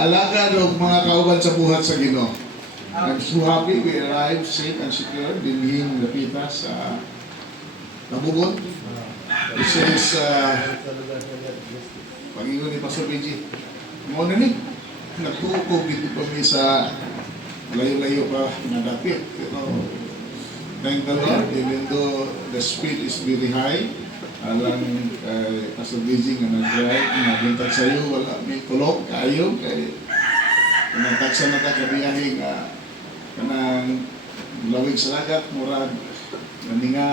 alagad o mga kauban sa buhat sa Ginoo. I'm so happy we arrived safe and secure dinhing napita sa Nabugon. This is pag-iwan ni Pastor BG. Mo na ni nagtukog dito pa mi sa layo-layo pa na dapit. Pero thank the Lord, even though the speed is very high, alang Pastor BG nga nag-drive, nagbintag sa'yo, wala may kulok, kayo, kay nagtagsa na ta kabiyahe nga kanang lawig sa lagat, murag, naninga,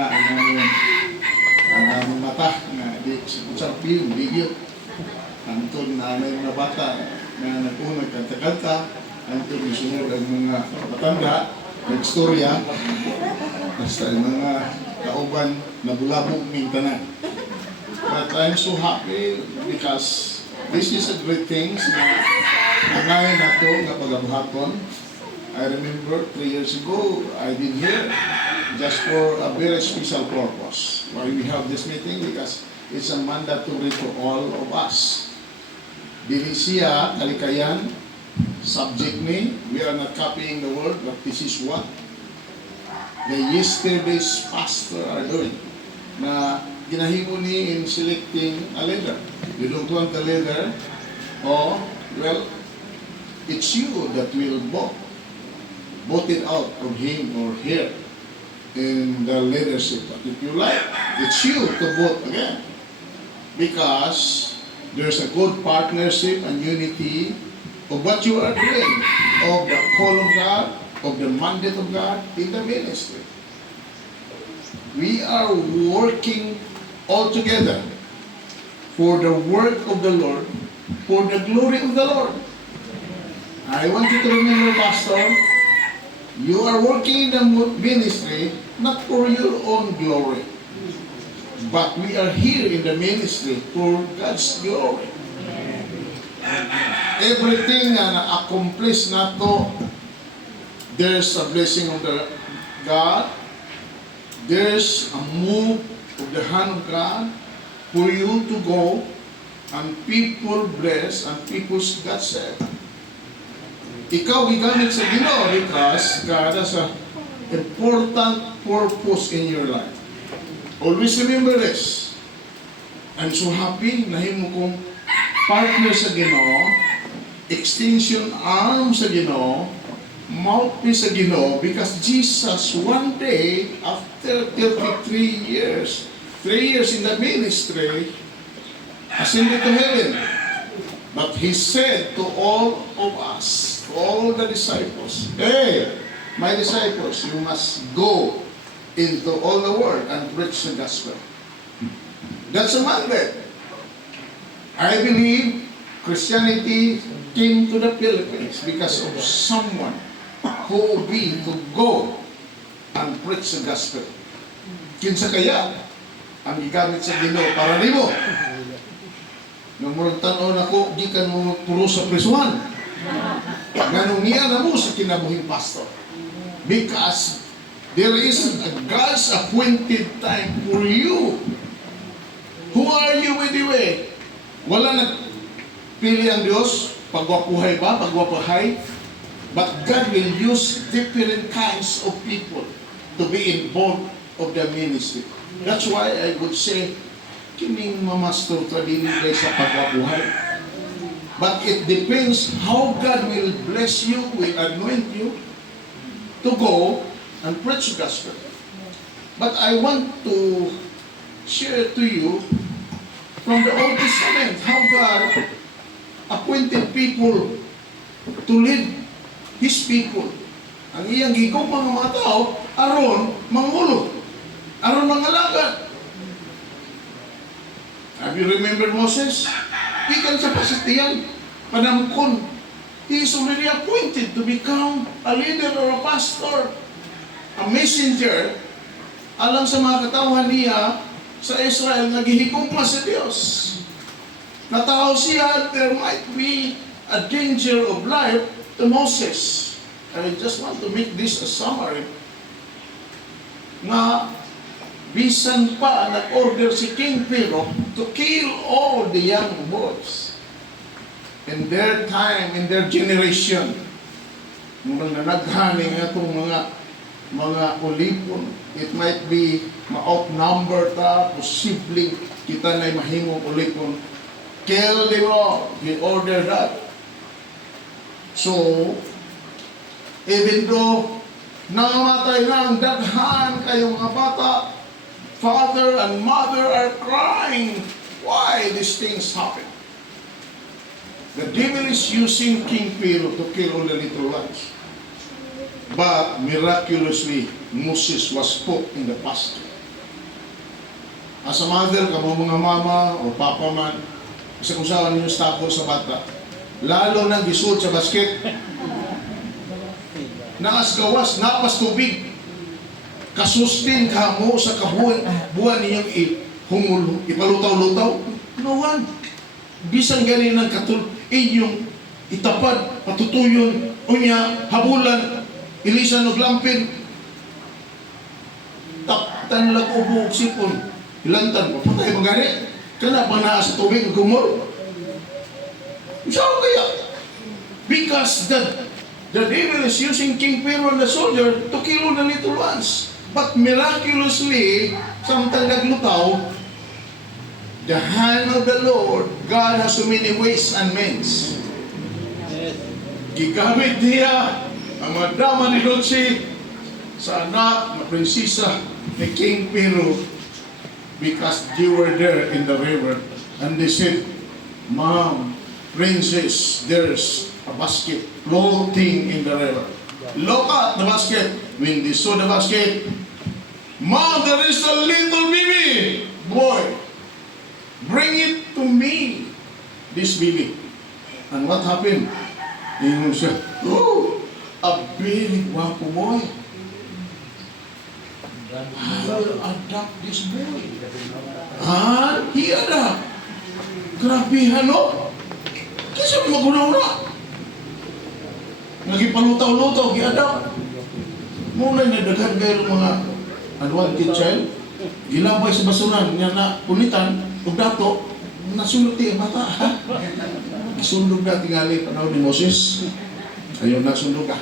ang mata, nga di sa piyo, bigyo. Antun na may mga bata na nagpunag kanta-kanta, antun isunod ang mga matanda, nagstorya, basta yung mga kauban na bulabog ng tanan. But I'm so happy because this is a great thing na nangayon na ito nga pag-abuhaton. I remember 3 years ago, I've been here just for a very special purpose. Why we have this meeting? Because it's a mandatory for all of us. Dili siya, kalikayan, subject me, we are not copying the word, but this is what the yesterday's pastor are doing. Na ginahimo ni in selecting a leader. You don't want a leader, oh, well, it's you that will vote it out of him or her in the leadership. But if you like, it's you to vote again. Because there's a good partnership and unity of what you are doing, of the call of God, of the mandate of God in the ministry. We are working all together for the work of the Lord, for the glory of the Lord. I want you to remember, Pastor, you are working in the ministry not for your own glory, but we are here in the ministry for God's glory. Everything na na-accomplish na to, there's a blessing of the God, there's a move of the hand of God for you to go and people bless and people got saved. Ikaw gigamit sa Ginoo because God has an important purpose in your life. Always remember this. I'm so happy na himo kong partner sa Ginoo, extension arm sa Ginoo, mouthpiece sa Ginoo, because Jesus one day after 33 years, 3 years in the ministry, ascended to heaven. But He said to all of us, to all the disciples, hey, my disciples, you must go into all the world and preach the gospel. That's a mandate. I believe Christianity came to the Philippines because of someone who be to go and preach the gospel. Kinsa kaya ang gigamit sa Ginoo para nimo? Nung murag tan-on ako, di ka mo puro sa prisuhan. Ganong niya na mo sa kinabuhing pastor. Because there is a God's appointed time for you. Who are you anyway? Wala nagpili ang Diyos, pagwapuhay ba, pagwapahay. But God will use different kinds of people to be involved of the ministry. That's why I would say, kining mamaster ta dili sa pagwapuhay. But it depends how God will bless you, will anoint you to go and preach the gospel. But I want to share to you from the Old Testament how God appointed people to lead His people. Ang iyang gigupang mga tao, aron mangulo, aron mangalagad. Have you remember Moses? Ikan sa pasitiyan, panamkon. He is already appointed to become a leader or a pastor, a messenger, alang sa mga katawhan niya sa Israel nga gihigugma sa Dios. Nataw siya, there might be a danger of life to Moses. I just want to make this a summary na bisan pa nag-order si King Pharaoh to kill all the young boys. in their time, in their generation, mga nanaghaning itong mga ulipon, it might be ma-outnumber ta, posibleng kita na'y mahimong ulipon. Kill them all. He ordered that. So, even though nangamatay na ang daghan kayong mga bata, father and mother are crying. Why these things happen? The devil is using King Pharaoh to kill all the little ones. But miraculously, Moses was put in the basket. As a mother, kamo mga mama o papa man, kasi kung saan ninyo stako sa bata, lalo nang gisud sa basket, naas gawas, napas tubig, kasustin ka mo sa buwan ninyong ipalutaw-lutaw. No one. Bisang ganin ng inyong itapad, patutuyon, unya, habulan, ilisan o glampin. Taptan lang ubo, sipon, ilantan, patay magani. Kana pa naa sa tubig, gumor. Saan kaya? Because the devil is using King Pharaoh and the soldier to kill all the little ones. But miraculously, samtang naglutaw, the hand of the Lord, God has so many ways and means. Gigamit niya ang mga dama ni Dulce sa anak na prinsesa ni King Pharaoh because they were there in the river and they said, Mom, princess, there's a basket floating in the river. Look at the basket. When they saw the basket, Mom, there is a little baby. Boy, bring it to me, this baby. And what happened? Ingon siya, oh, a very guapo boy. I will adopt this boy. And he adopt. Grabe, ano? Kasi maguna-una. Nagipalutaw-lutaw, i-adopt. Muna nadaghan kayo mga unwanted child. Gilabay sa basuran niya na punitan, ug dato, nasulot ang bata. Isundog na tingali panahon ni Moses. Ayaw na sundog ka.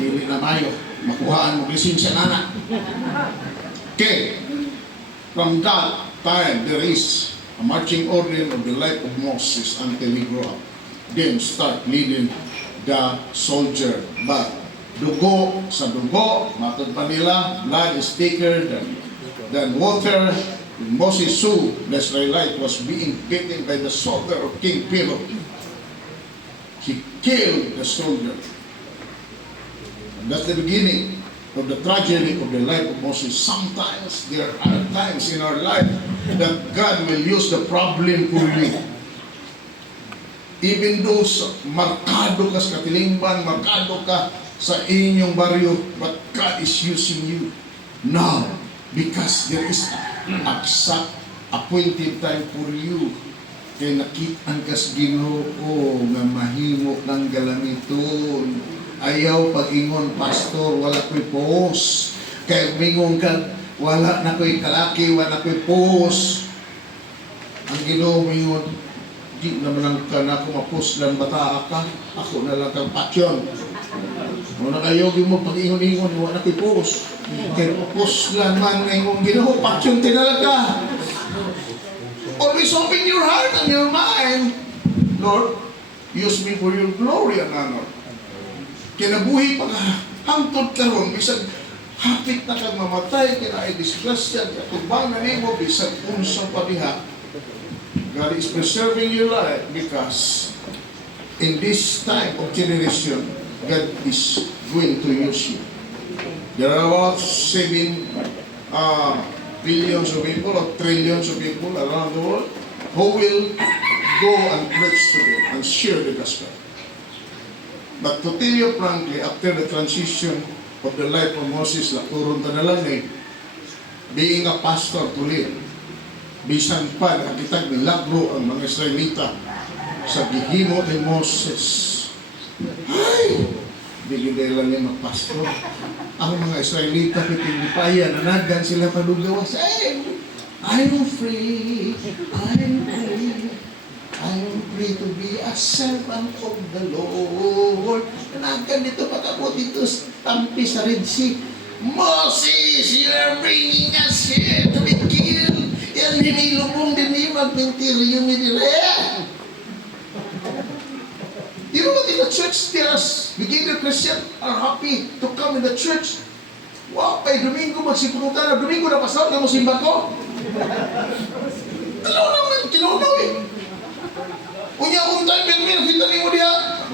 Dili na mayo. Makuhaan mo lisensya nana. Okay. From that time, there is a marching order of the life of Moses until he grew up. Then start leading the soldier. But dugo sa dugo, matod pa nila, blood is thicker than water. When Moses saw the Israelite was being beaten by the soldier of King Pharaoh, he killed the soldier. And that's the beginning of the tragedy of the life of Moses. Sometimes there are times in our life that God will use the problem for you. Even though markado ka sa katilingban, markado ka sa inyong baryo, but God is using you now because there is exact appointed time for you. Kaya nakitaan kas Ginoo nga mahimo ng galamiton. Ayaw pag-ingon, pastor, wala ko'y pos. Kaya mingon ka, wala na ko'y kalaki, wala ko'y pos. Ang Ginoo mingon, di naman lang ka na ako mapuslan bata ka. Ako na lang kang patyon. Muna kayo, mo pag-ingon-ingon, wala ko'y pos. Kaya puslan man ngayong Ginoo, patyon tinalaga. Always open your heart and your mind. Lord, use me for your glory and honor. Kaya nabuhi pa ka, hangtod ka ron, bisag hapit na kang mamatay, kaya ay disgrasya, kaya tubang na nimo, bisag unsang pabiha. God is preserving your life because in this time of generation, God is going to use you. There are about 7 billions of people or trillions of people around the world who will go and preach to them and share the gospel. But to tell you frankly, after the transition of the life of Moses, naturon ta na lang being a pastor to live, bisan pa nakakitag milagro ang mga Israelita sa gihimo ni Moses. Ay! Bigyan lang yung magpastor. Ang mga Israelita pitipaya, nanagan sila palugawas. I'm free, I'm free, I'm free. pray to be a servant of the Lord. Nanagan dito, patapot dito, tampi sa Red Sea. Moses, you are bringing us here to be killed. Yan, hinilubong din ni magmentiryo ni dire. You know what in the church, beginner Christian are happy to come in the church. Wow, ay Domingo magsipunutan na. Domingo na pastor, na mo simba ko. Tanaw naman, tinunaw eh. Unya kong time, men, kita ni mo diya.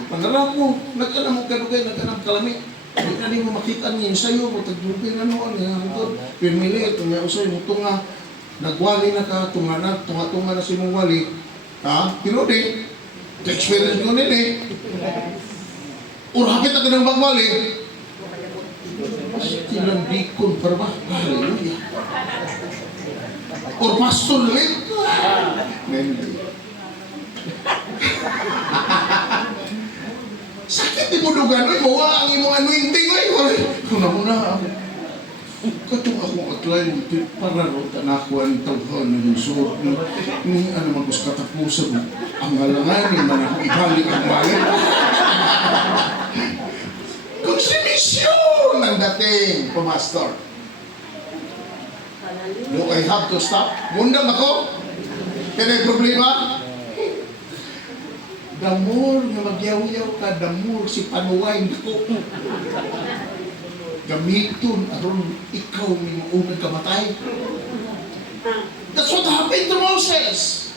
Pangarap mo, nagkanam mo kadugay, nagkanam kalami. Hindi na mo makita niya sa'yo, matagdubin na noon. Pimili, ito nga usay mo tunga. Nagwali na ka, tunga na si mong wali. Ha? Tinudi. Experience ko nila eh. Urapit na ka ng magwali. Ilang dikon para ba? Hallelujah. Or pastor ulit. Sakit di mo dugan. Mawa ang imong anointing. Muna. Katong akong atlay, para ro tanakuan tawhan na lusot. Ni ano magus katapusan. Ang alanganin man ako ibalik ang balik. Kung si misyon ang dating pumastor. Do I have to stop? Mundang ako? Kaya problema? The more na magyaw-yaw ka, the more si panuwain ko. Gamiton aron ikaw ni maunang kamatay. That's what happened to Moses.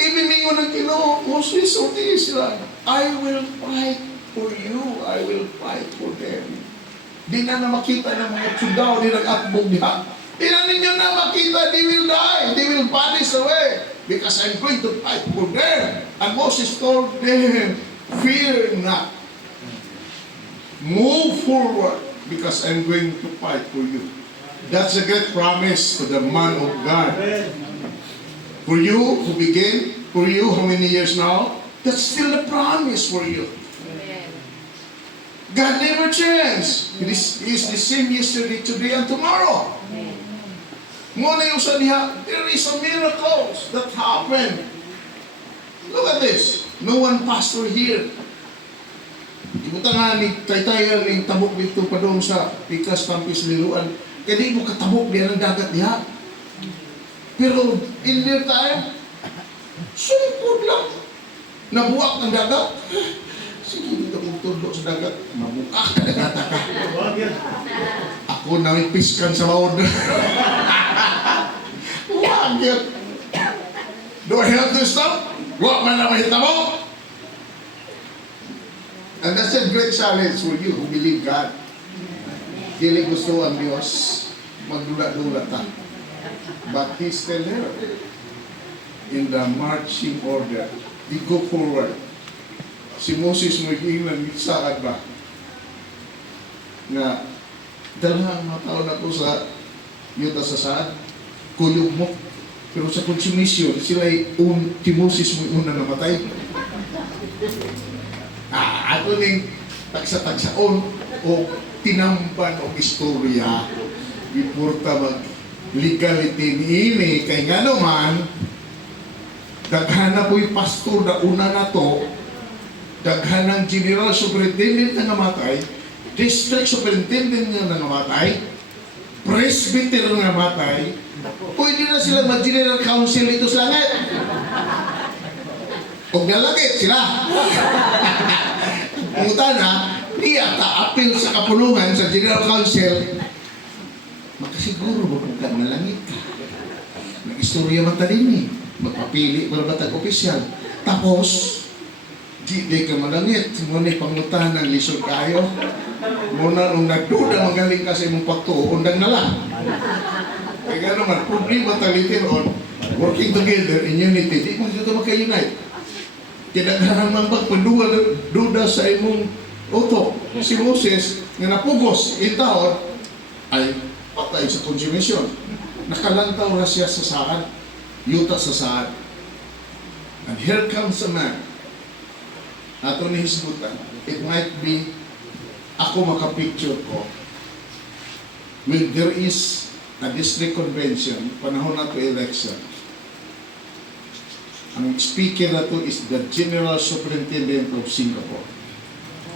Even ningon ng Ginoo, Moses, o Israel, I will fight for you. I will fight for them. Di na makita ng mga tsudaw, di nag-atbog diha. Di na ninyo na makita, they will die. They will vanish away. Because I'm going to fight for them. And Moses told them, fear not. Move forward because I'm going to fight for you. That's a great promise to the man of God. For you who begin, for you how many years now? That's still a promise for you. God never changes. He is the same yesterday, today, and tomorrow. Muna yung sa niya, there is a miracles that happen. Look at this. No one pastor here. Ibuta nga ni Taytayan ng tabok dito pa doon sa Pikas, Tampis, Liluan. Kaya di mo katabok diyan ang dagat diha. Pero in their time, sungkod lang. Nabuak ang dagat. Sige, dito kong tulo sa dagat. Mabuak ka dagat ka. Ako na piskan sa bawod. Wag yun. Do I have to stop? Wag man na mahita mo. And that's a great challenge for you who believe God. Dili gusto ang Diyos, magdula-dula ta. But He's still there. In the marching order. We go forward. Si Moses mo hilang saad ba? Nga, dalawang mga taon ako sa yuta sa saad, kuyog mo. Pero sa konsumisyon, sila si Moses mo unang namatay. Ako ning tagsa-tagsaon o tinamban o istorya ipurta mag legality niini kay nga naman daghana po'y pastor na una na to, daghanang general superintendent na namatay, district superintendent na namatay, presbyter na namatay, pwede na sila mag-general council ito sa langit. Huwag nalagit sila. Punta na, niya ta-apil sa kapulungan sa General Council, makasiguro ba kung ka nalangit ka? Nag-istorya man tanin eh. Magpapili para batag opisyal. Tapos, di ka malangit. Ngunit pangutan ng lisod kayo. Muna nung nagduda magaling ka sa imong pagtuo, undang na lang. Kaya gano'n man, problema talitin on working together in unity. Di mo dito magka-unite. Kinagharang man pagpaduda sa imong utok. Si Moses, nga napugos, itahon, ay patay sa konsumisyon. Nakalantaw na siya sa saan, yuta sa saan. And here comes a man. Ato ni hisgutan. It might be, ako makapicture ko, when there is a district convention, panahon na to election, Ang speaker na to is the General Superintendent of Singapore.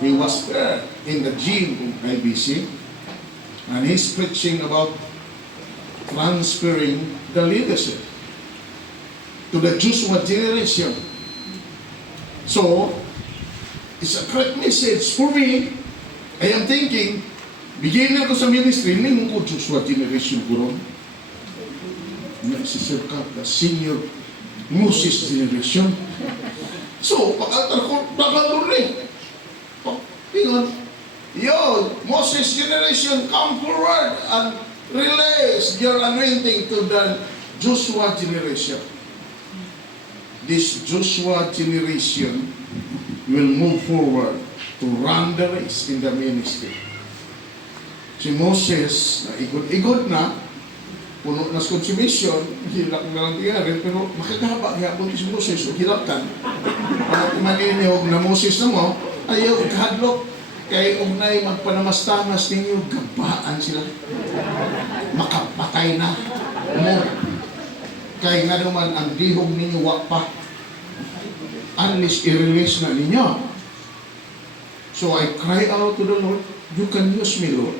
He was there in the gym of IBC, and he's preaching about transferring the leadership to the Joshua generation. So, it's a great message for me. I am thinking, beginner ko sa ministry, hindi ko Joshua generation ko ron. Si Sir Kaka, senior Moses generation. So, pag-altar ko, bakal rin. Ingat, yo, Moses generation, come forward and release your anointing to the Joshua generation. This Joshua generation will move forward to run the race in the ministry. Si Moses, na igod na, puno na sa consumption, hilak na lang tiyarin, pero makagaba, hapon si Moses, o hilakan. At maniniyog na Moses na mo, ayaw, kadlok, kay ugnay magpanamastamas ninyo, gabaan sila. Makapatay na. Mo. Kaya nga naman, ang dihog ninyo, wak pa. Unless i-release na ninyo. So I cry out to the Lord, you can use me, Lord.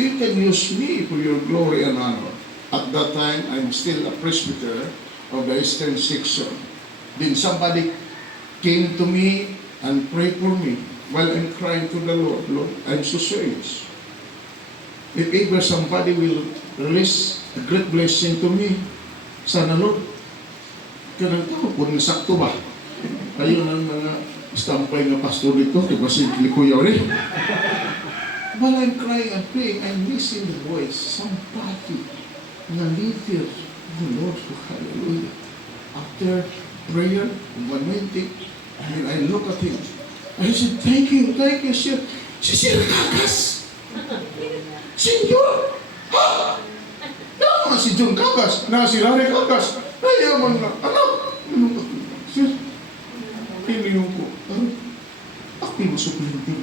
You can use me for your glory and honor. At that time, I'm still a presbyter of the Eastern section. Then somebody came to me and prayed for me while I'm crying to the Lord. Lord, I'm so serious. If ever somebody will release a great blessing to me, sana Lord, kanang ito, kung nasakto ba? Ayun ang mga stampay ng pastor dito, diba si Likuyaw rin? While I'm crying and praying, I'm listening the voice, somebody na leader, oh Lord, hallelujah. After prayer, anointing, and I look at him, I said, thank you, sir. Si Sir Kakas. Senyor! Ha? Naman si John Kakas, na si Larry Kakas. Nayaman na, anak! Sir, hiniyo ko. Ako yung masukulong din.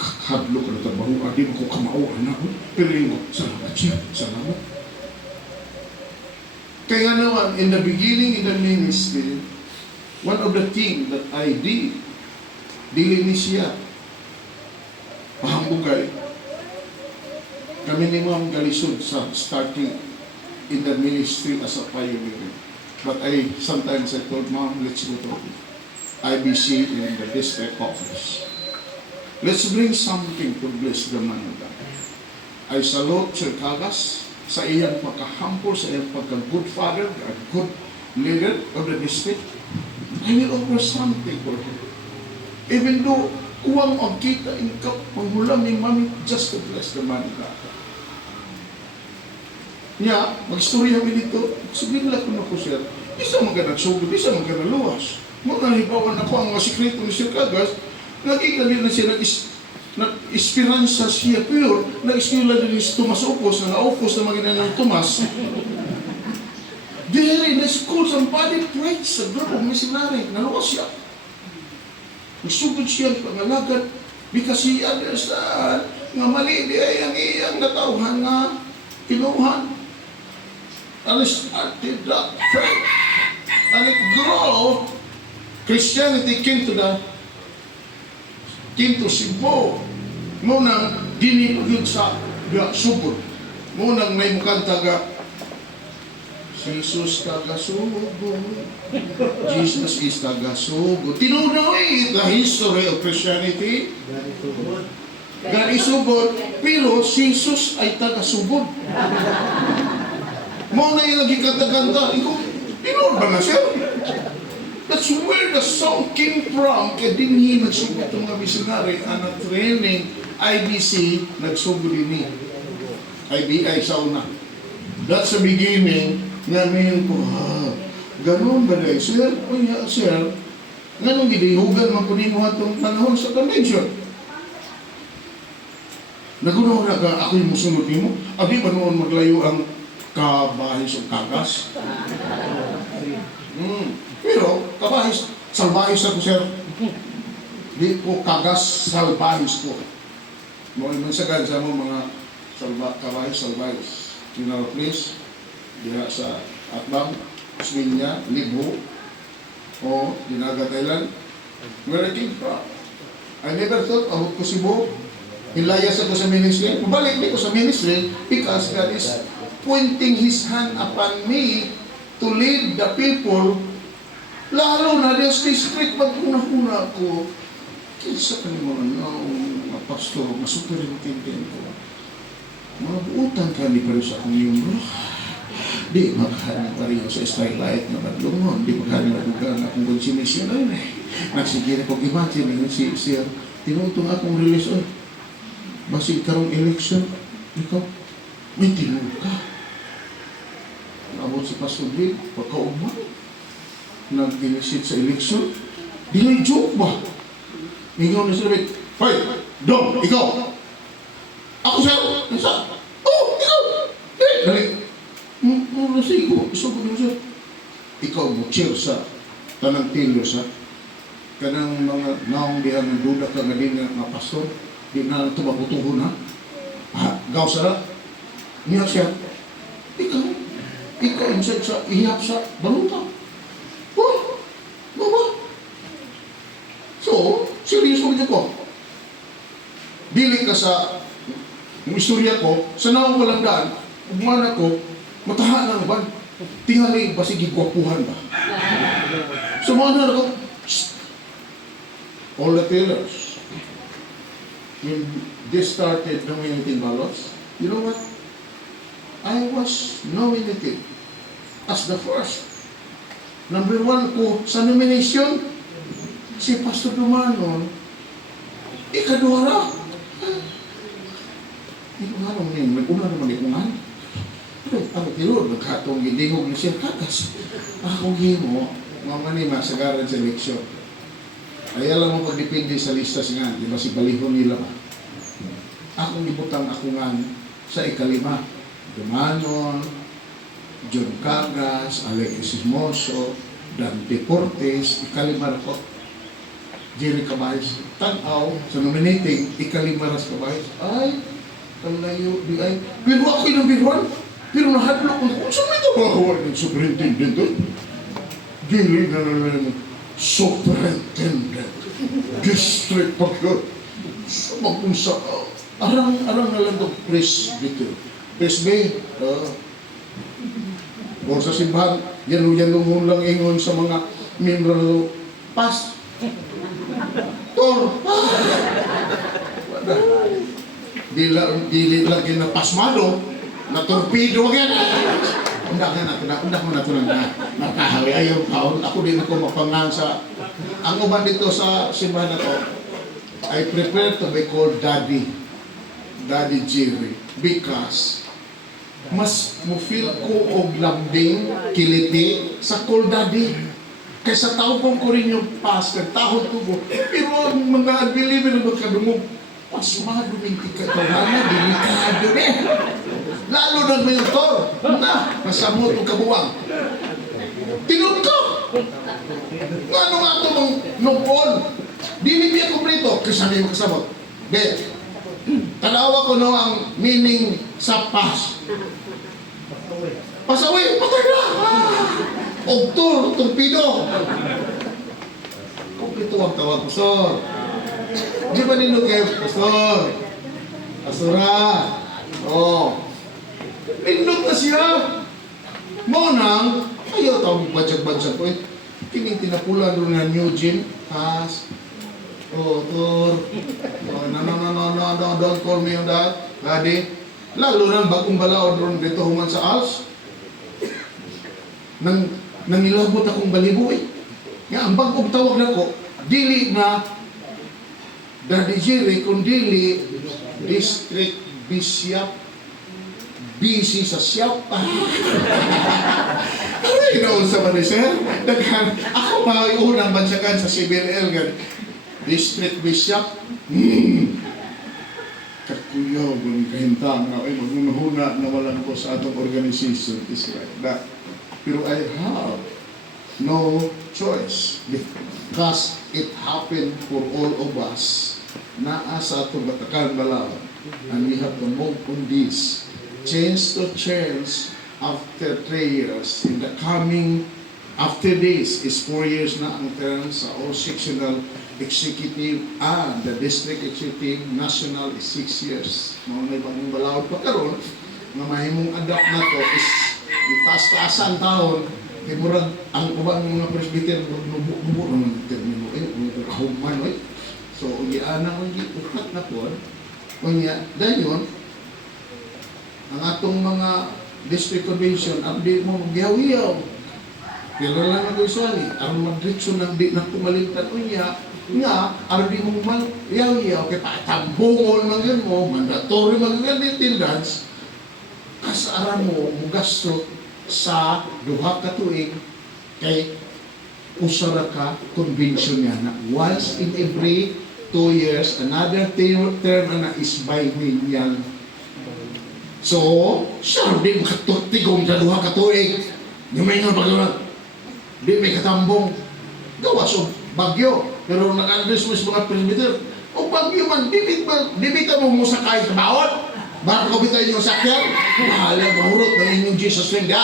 Kakadlo ka na trabaho, adi mo ko kamao, anak. Pero yung salamat siya, salamat. Kaya naman, in the beginning, in the ministry, one of the things that I did, dili ni siya, pahambugay. Kami ni Ma'am Galisod sa starting in the ministry as a pioneer. But sometimes I told Ma'am, let's go to IBC in the district office. Let's bring something to bless the man of God. I salute Sir Kagas sa iyang pagkahampor, sa iyang pagka-good father, a good leader of the district. I will offer something for him. Even though kuwang magkita in kap, manghulam ni Mami, just to bless the man of God. Nya, mag-story kami dito, sabihin lang ko na po siya, isa magandang sugod, isa magandang luwas. Mga nalibawan ako ang mga sikreto ni Sir Kagas, nag-ikalil na siya nag-esperansa siya, pero nag-iskila din si Tomas Opos, na na-Opos na maginang Tomas. There in the school, somebody prayed sa group of missionary, naluwas siya. Nagsugod siya ng pangalagad, because he understand nga mali di ay ang iyang natauhan nga kinuhan. And it started that faith. And it grew. Christianity came to Cebu. Munang dinipagod sa sugod. Munang may mukanta ga, Jesus taga-sugod. Jesus is taga-sugod. Tinunaw the history of Christianity. God is sugod, pero Jesus ay taga-sugod. Muna yung lagi kanta-kanta. Tinunaw ba na siya? That's where the song came from. Kaya din nagsugod itong mga missionary and a training IBC nagsugod din IBI sauna. That's the beginning. Ngayon ko, gano'n ba na sir? O ya, sir, gano'n gidihugan man po ninyo itong panahon sa convention. Nagunaw na ka, ako yung musunod mo. Abi ba noon maglayo ang kabahis o kagas? Pero, kabahis, salbahis ako, sir. Di po kagas, salbahis po. Mga sagan sa mga kabahis, salbahis. You know, please. Diha sa Atbang, Swinya, Libo, o Dinaga, Thailand. Where I came from. I never thought about ko Cebu. Ilayas ako sa ministry. Balik ko sa ministry because God is pointing His hand upon me to lead the people. Lalo na there's district pag-una-una ko. Kinsa ka ni mga pastor, masuperintendent ko. Mga buutan ka ni pero sa akong miyembro. Di maghanap pa rin sa Starlight na madlungon. Di maghanap na buka na akong konsumisyon na rin. Nagsigil akong imagine yung si Sir. Tinutong akong release. Basig karong election, ikaw, may tinong ka. Naabot si Pastor Lee, pagkauma, nag-elected sa election, di na joke ba? Ngayon na sila, hoy, Dom, ikaw! Ako sa'yo! Isa! Oh, ikaw! Dali! Sigo, isugod mo siya. Ikaw mo, chill sa tanang tilo sa kanang mga naong dihan ng duda ka nga din nga pastor. Di na ito maputuho na. Gaw sarap. Niya siya. Ikaw inside sa ihap sa baluta. Baba. So, serious mo ko. Dili ka sa istorya ko, sa naong walang daan, umana ko, matahan ng ban. Tingali ba sige gwapuhan ba? So, mga na ako, all the tailors, when they started nominating ballots, you know what? I was nominated as the first. Number 1 ko sa nomination, si Pastor Dumanon, ikaduhara. Ito nga naman yun, nag-una naman ikungan. Pero ako tiro, nagkatong gidihog na siya kakas. Ako gimo, mamanima sa garan sa eleksyon. Ay alam mo pagdepende sa listas nga, di ba si balihon nila ba? Akong ibutang ako nga sa ikalima. Dumanon, John Cargas, Alexis Moso, Dante Portes, ikalima ko. Jerry Cabayes, tanaw, sa nominating, ikalima ras Cabayes. Ay, kalayo, di ay. Pero ako yung biruan, pero nahadlok ko. Kung saan may trabaho ng superintendent doon? Dili na nalang superintendent, district pagkat sumapunsa arang na lang itong presbyter. Presby, o sa simbahan, yan lang ingon sa mga membro pas, tor, dili lagi na pasmado, na torpedo, yan. Undak mo na ito na nakahawi. Ayaw kaon. Ako din ako mapangang sa... Ang uban dito sa simbahan na to, I prefer to be called Daddy. Daddy Jerry. Because mas mo feel ko og lambing, kiliti sa call Daddy. Kaysa tao kong ko rin yung pastor, tahod ko. Pero ang mga unbeliever na magkadungog, mas maduming ikatawana, delikado eh. Lalo ng mayor na nasamot o kabuwang. Tinun ko! Ano nga ito nung Paul? Dinibya kompleto, kasi sabi mo kasamot. Be, tanawa ko no ang meaning sa pas. Pasaway, patay na! Ogtor, torpedo. Kompleto ang tawag, Pastor. Di ba nino kayo, Pastor? Pastora. Oh. Pindot na siya. Monang, ayaw tawag badyag-badyag ko eh. Kining tinapulan doon na New Gym. Pas. Oh, Tor. Oh, no, don't call me on that. Ladi. Lalo na bagong balaod doon dito human sa Alps. Nangilabot akong balibo eh. Nga, ang bagong tawag na ko, dili na Daddy Jerry, kundi District Bishop. Busy sa siyap. Ano yung ginaunsa ba ni Sir? Ako pa yung unang bansagan sa CBNL. District Bishop. Kakuyaw, kung kahintang na ay magmumahuna na walang ko sa atong organization is like that. Pero I have no choice because it happened for all of us na sa atong batakan balaw. And we have to move on this. Change to change, after 3 years, in the coming, after this, is 4 years na ang term sa all sectional executive and the district executive national is 6 years. Mga may bagong balawad pa karon nga mahimong adapt na to is itaas-taasan taon kay murag ang ubang mga presbyter nubo naman ang termino human so ugiana ko ukat na po unya dayon ang atong mga district convention update mo magyaw-yaw pero lang ang usually ang mag-direksyon ng di na pumalintan unya nga aron di mo magyaw-yaw kay patambungol man yun mo mandatory mag-ganit attendance kasaran mo gasto sa duha ka tuig kay usara ka convention niya na once in every 2 years another term na is biennial. So, siya di makatigong sa duha ka tuig. Yung may nga pagkakas, di may katambong. Gawa so bagyo. Pero nag-address mo sa mga presbyter, o bagyo man, di ka mo musakay sa bawat. Bago ko bitay yung sakyan, mahala, mahurot na inyong Jesus friend ya.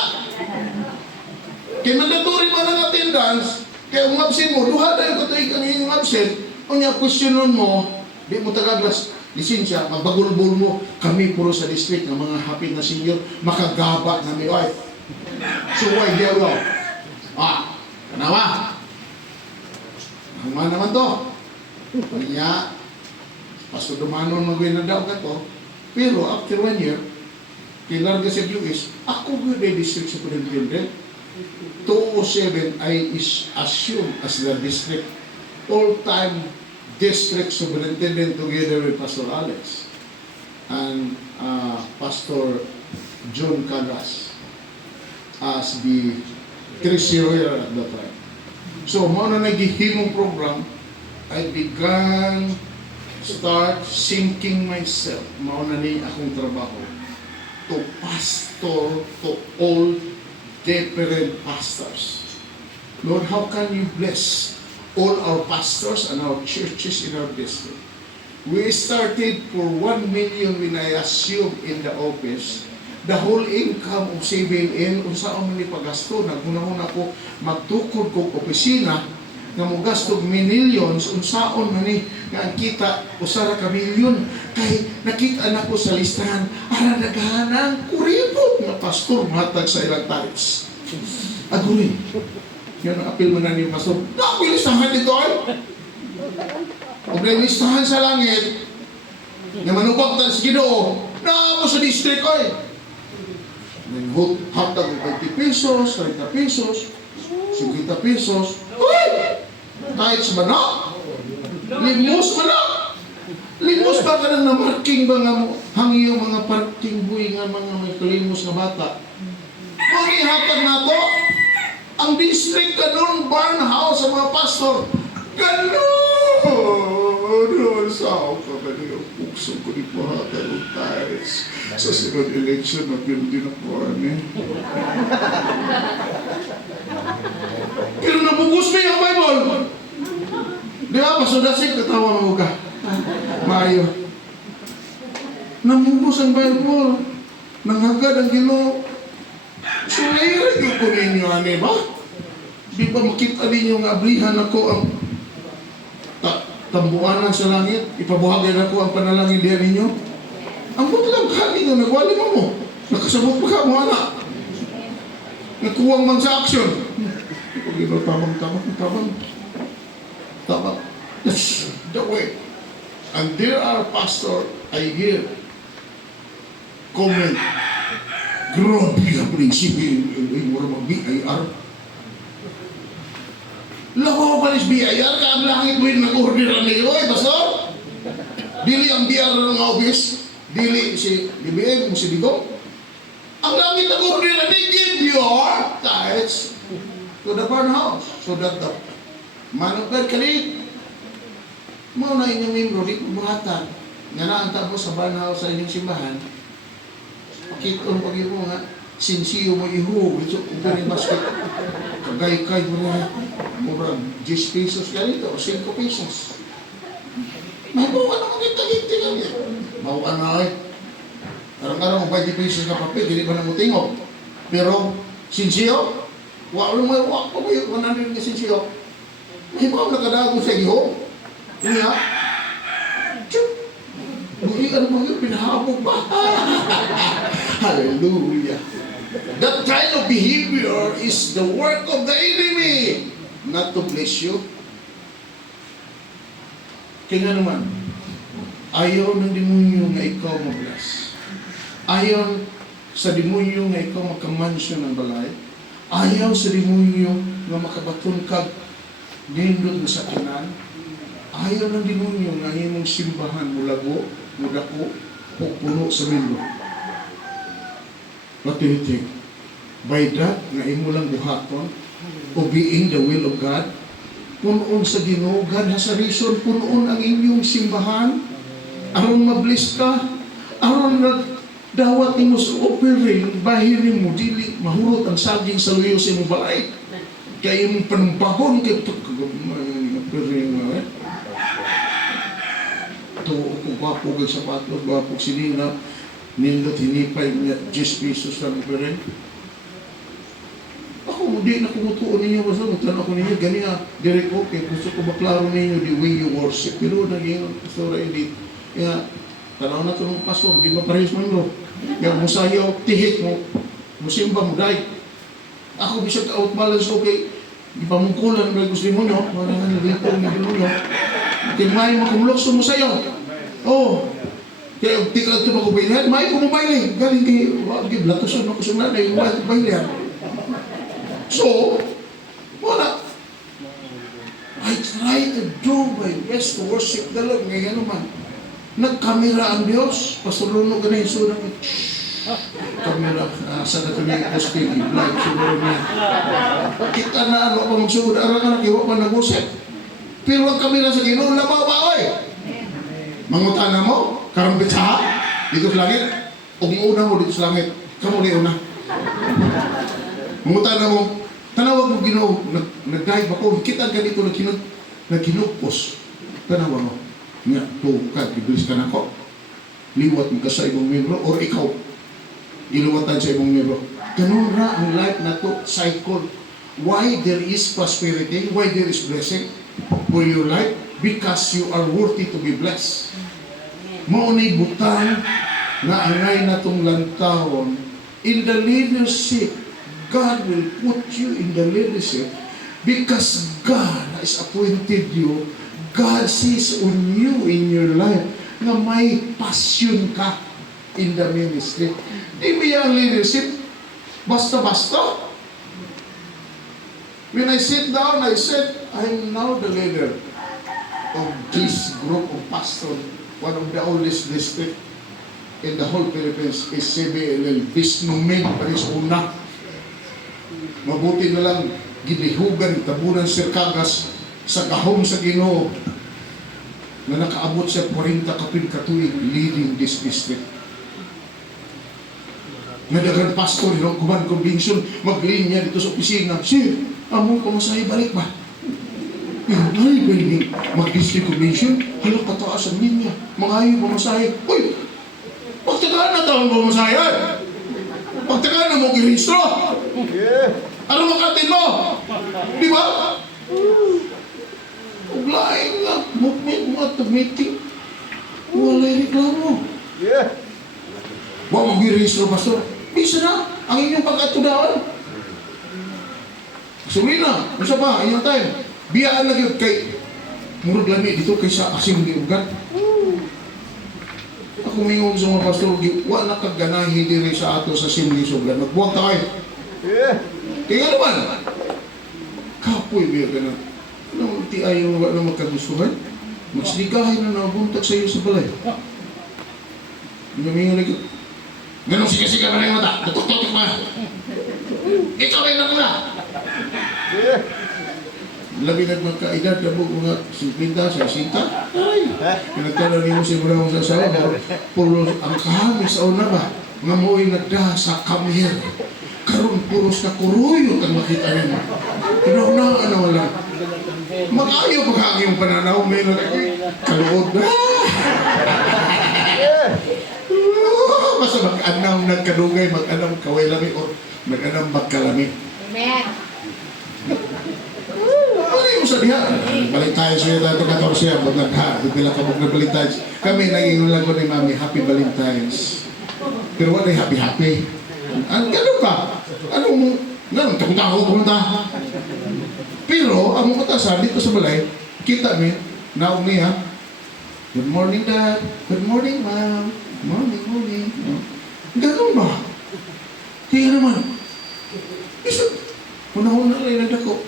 Kaya mandatory mo ng attendance, kaya kung absent mo, duha na yung katuig ang inyong absent, kung yung questionon mo, di mo tagaglas, lisensya, magbagulbol mo, kami puro sa district ng mga hapit na senior, makagaba na may wife. So why di ako? Kanawa? Hangman naman to. Kanya, Pastor Dumanon magawin na daw ka to, pero after 1 year, kilarga sa US, ako good ay district superintendent. 207 I is assumed as the district all-time district superintendent together with Pastor Alex and Pastor John Cagas as the treasurer at that time. So, mao na nagihimong program, I began start sinking myself. Mao na ni akong trabaho to pastor to all different pastors. Lord, how can you bless all our pastors and our churches in our district? We started for 1 million when I assumed in the office. The whole income of CBNL, kung saan man ni pagasto, nagmuna-muna ko magtukod ko opisina, nga mo gasto millions, unsaon man ni nga ang kita, usara ka milyon, kay nakita na ko sa listahan, ara naghanang kuripot nga pastor, matag sa ilang talis. Agurin. Yan ang apil mo na ni pastor, naku listahan dito ay! Huwag na listahan sa langit, nga manubag sa Ginoo, na mo sa district ay! Hatag 20 pesos, 30 pesos, 50 pesos. Uy! Kahit sa manak. Limos manak. Limos ba ka nang na-marking ba nga mo? Hangyo mga parking buhay nga mga may kalimos na bata. Pag-ihatag na to, ang district kanon barn house sa mga pastor. Ganon! Saan ka ba niyo? Puso ko ni pahatag ng tiles. Sa sunod election, napildi na po Pero nabugos mo yung Bible. Di ba? Pasodasik, katawa mo ka. Maayo. Nabugos ang Bible. Nanghagad ang Ginoo. So, nairig ko ninyo, ba? Di ba makita ninyo nga ablihan ako ang tambuanan sa langit, ipabuhagay ako ang panalangin diyan ninyo. Ang buti lang kani nga nagwali mo. Nakasabot pa ka mo, anak. Nagkuwang man sa action. Pag ito, tamang. That's the way. And there are pastor, I hear, comment, grabe ang prinsipyo, mura mag-BIR. Lako pa rin BIR, ka ang langit mo yung nag-orderan niyo, pastor. Dili ang BIR ng office, dili si DBM, si Digong. Ang langit nag-orderan ni give your tithes to the barn house, so that the man of God can eat. Mao na inyong membro, di kumuratan. Nga na ang tabo sa barn house sa inyong simbahan, pakitong pag-ibo nga, sinsiyo mo iho, ito kung ka rin basket, kagay-kay mo na, murag 10 pesos ka rito, o 5 pesos. May buwan naman kita-kita lang yan. Bawa na ay. Karang-karang mo 20 pesos na papel, hindi ba na mo tingog? Pero, sinsiyo, wala pa mo yung 100 na sinsiyo. Hibaw nakadago sa iyo. Niya, tiyup, buhi ano mo yun, pinahabog ba? Hallelujah. That kind of behavior is the work of the enemy, not to bless you. Kaya nga naman, ayaw ng demonyo na ikaw mag-bless. Ayaw sa demonyo na ikaw magkamansyon ng balay. Ayaw sa demonyo na makabaton ka nindot na sakinan. Ayaw ng demonyo na imong simbahan mulago, mudako, o puno sa mindo. What do you think? By that, na imo lang buhaton, obeying the will of God, punoon sa Ginoo, God has a reason, punoon ang inyong simbahan, aron mabless ka, aron dawat imo sa offering, bahirin mo, dili, mahurot ang saging sa luyo sa imong balay. Kaya imong panumpahon, kaya ito, offering mo, ito, kung gwapo kag sapatos, gwapo sinina, nindot hinipay niya 10 pesos lang offering. Ako, hindi na kumutuon ninyo, basta magtanong ako ninyo, ganyan, direct okay, gusto ko maklaro ninyo the way you worship. Pero naging, pastor, hindi, kaya, tanaw na ito ng pastor, di ba parehas mo yun, kaya musayaw, tihik mo, musimba mo, dahil, ako bisa ka-out balance, okay, di pa mungkulan, may gusto mo nyo, marang nalito, hindi mo nyo, kaya may makumulok sa musayaw, oh, kaya tika ito magkubayin, may kumubayin, galing kayo, wag, blatusan ako sa nanay, kubayin. So, wala. I try to do my best to worship the Lord. Ngayon naman, nagkamera ang Diyos. Pasulunod ka na yung sunang kamera, sa natuloy posting, live, siguro niya. Kita na ano pa magsugod, arang-arang, iwa pa nag-usip. Pero ang kamera sa Ginoo, labaw ba, oy? Mangutana mo, karambit sa dito sa langit, o una mo dito sa langit, kamu ni una. Mangutana mo, tanawag mo Ginoo, nag-dive ako, kita ganito nagkinupos. Tanawag mo, nga, tukad, iblis ka na ko. Liwat mo ka sa ibang membro, or ikaw, iliwatan sa ibang membro. Ganun ra ang life na to, cycle. Why there is prosperity, why there is blessing for your life? Because you are worthy to be blessed. Maunay butang na angay na itong lantawon in the leadership. God will put you in the leadership because God has appointed you. God sees on you in your life na may passion ka in the ministry. Di ba yung leadership? Basta-basta. When I sit down, I said, I'm now the leader of this group of pastors. One of the oldest district in the whole Philippines is CBLL, Bisnumin, Paris Una. Mabuti na lang, ginihugan, tabunan Sir Kagas sa kahong sa Ginoo na nakaabot sa 40 kapin-katuig leading this district. Nadagan pastor, kuman convention, maglinya dito sa opisina, Sir, amo pamasahe balik ba? Ay, pwede mag-district convention, halang kataas ang linya, mga pamasahe. Uy, pagtagaan na taon pamasahe, pagtagaan na mo giristro. Ano makatin mo? Di ba? Uglaing nga, movement mo at meeting. Walay reklamo. Huwag mag-registro, pastor. Bisa na, ang inyong pag-atudaan. Sabi na, isa pa, inyong time. Biyaan lagi kay murag lami dito kaysa asim di ugat. Ako mingon sa mga pastor, wala kaganahi diri sa ato sa simli suglan. Magbuwag ta kayo. Kaya naman, kapoy biya ka na. Anong ti ayaw na magkagustuhan? Magsiligahin na nabuntag sa iyo sa balay. Namingon lagi, ganong siga-siga pa na yung mata, tutok-tutok pa. Ikaw ay nakula. Labi na magkaedad na mga 50, 60. Ay, pinagtala niyo si Brahon sa asawa. Puro ang kahamis sa una ba? Nga mo'y nagda sa kamir. Karoon puros na kuruyot ang makita niyo. Pero na lang. Mag-ayaw pag yung pananaw. May kaluod na. Basta mag-anaw nagkadugay, mag-anaw kaway lami. nag-anambag kalami. Amen. Ano yung sa diha? Balik tayo sa iyo dito 14 abot nagha. Pila ka mong Valentine's. Kami naging lang ko ni Mami, Happy Valentine's. Pero wala happy. Ano ganun ba? Ano mo? Ganun, takot-takot pumunta. Pero, ang mga katasan dito sa balay, kita mi, naog niya, good morning, Dad. Good morning, Ma'am. Morning. Ganun ba? Kaya naman. Isa, una-una rin nagdako.